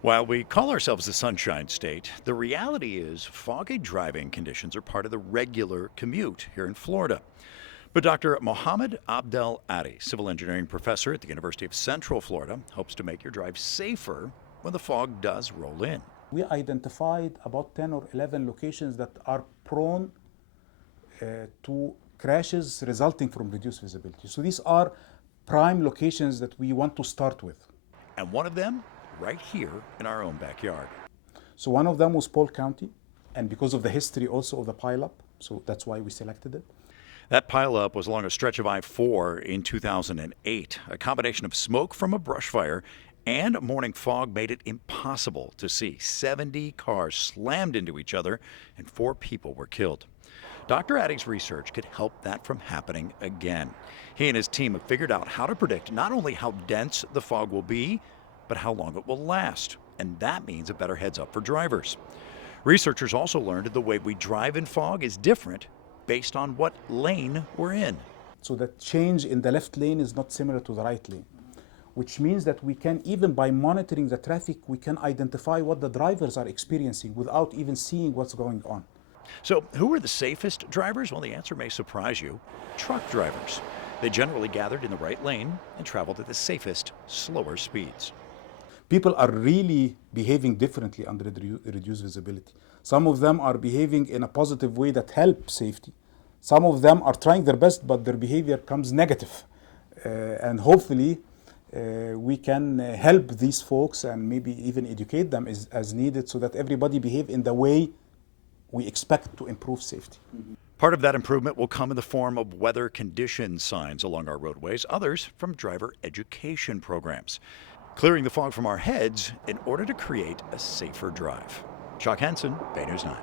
While we call ourselves the Sunshine State, the reality is foggy driving conditions are part of the regular commute here in Florida. But Dr. Mohammed Abdel Adi, civil engineering professor at the University of Central Florida, hopes to make your drive safer when the fog does roll in. We identified about 10 or 11 locations that are prone to crashes resulting from reduced visibility. So these are prime locations that we want to start with. And one of them, right here in our own backyard. So one of them was Polk County, and because of the history also of the pileup, so that's why we selected it. That pileup was along a stretch of I-4 in 2008. A combination of smoke from a brush fire and morning fog made it impossible to see. 70 cars slammed into each other and 4 people were killed. Dr. Addy's research could help that from happening again. He and his team have figured out how to predict not only how dense the fog will be, but how long it will last. And that means a better heads up for drivers. Researchers also learned that the way we drive in fog is different based on what lane we're in. So the change in the left lane is not similar to the right lane, which means that we can, even by monitoring the traffic, we can identify what the drivers are experiencing without even seeing what's going on. So who are the safest drivers? Well, the answer may surprise you. Truck drivers. They generally gathered in the right lane and traveled at the safest, slower speeds. People are really behaving differently under reduced visibility. Some of them are behaving in a positive way that helps safety. Some of them are trying their best, but their behavior comes negative. And hopefully, we can help these folks and maybe even educate them as needed so that everybody behave in the way we expect to improve safety. Part of that improvement will come in the form of weather condition signs along our roadways, others from driver education programs. Clearing the fog from our heads in order to create a safer drive. Henson, Bay News 9.